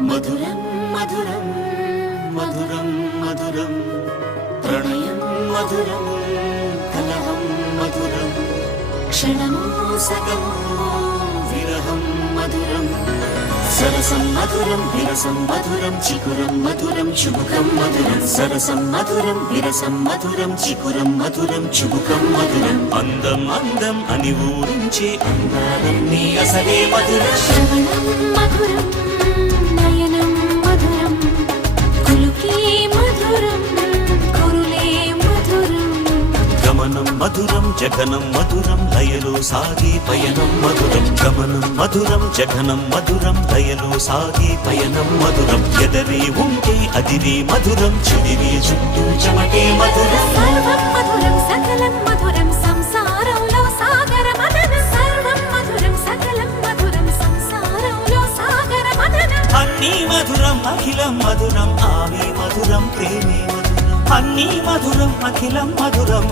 మధురం మధురం మధురం మధురం ప్రణయం మధురం కలహం మధురం క్షణమో సగమో విరహం మధురం సరసం మధురం విరసం మధురం చికురం మధురం చుబుకం మధురం సరసం మధురం విరసం మధురం చికురం మధురం చుబుకం మధురం అందం అందం అని ఊరించే అందాలన్నీ అసలే మధురం శ్రవణం మధురం నయనం మధురం కులుకే మధురం కురులే మధురం గమనం మధురం జగనం మధురం లయలో సాగే పయనం మధురం గమనం మధురం జగనం మధురం లయలో సాగే పయనం మధురం ఎదరే ఉంటే అదిరే మధురం చెదిరే చుట్టూ చెమటే మధురం సర్వం మధురం సకలం మధురం సంసారంలో సాగర మదనం సర్వం మధురం సకలం మధురం సంసారంలో సాగర మదనం అన్నీ మధురం అఖిలం మధురం ఆమె మధురం ప్రేమే మధురం అన్నీ మధురం అఖిలం మధురం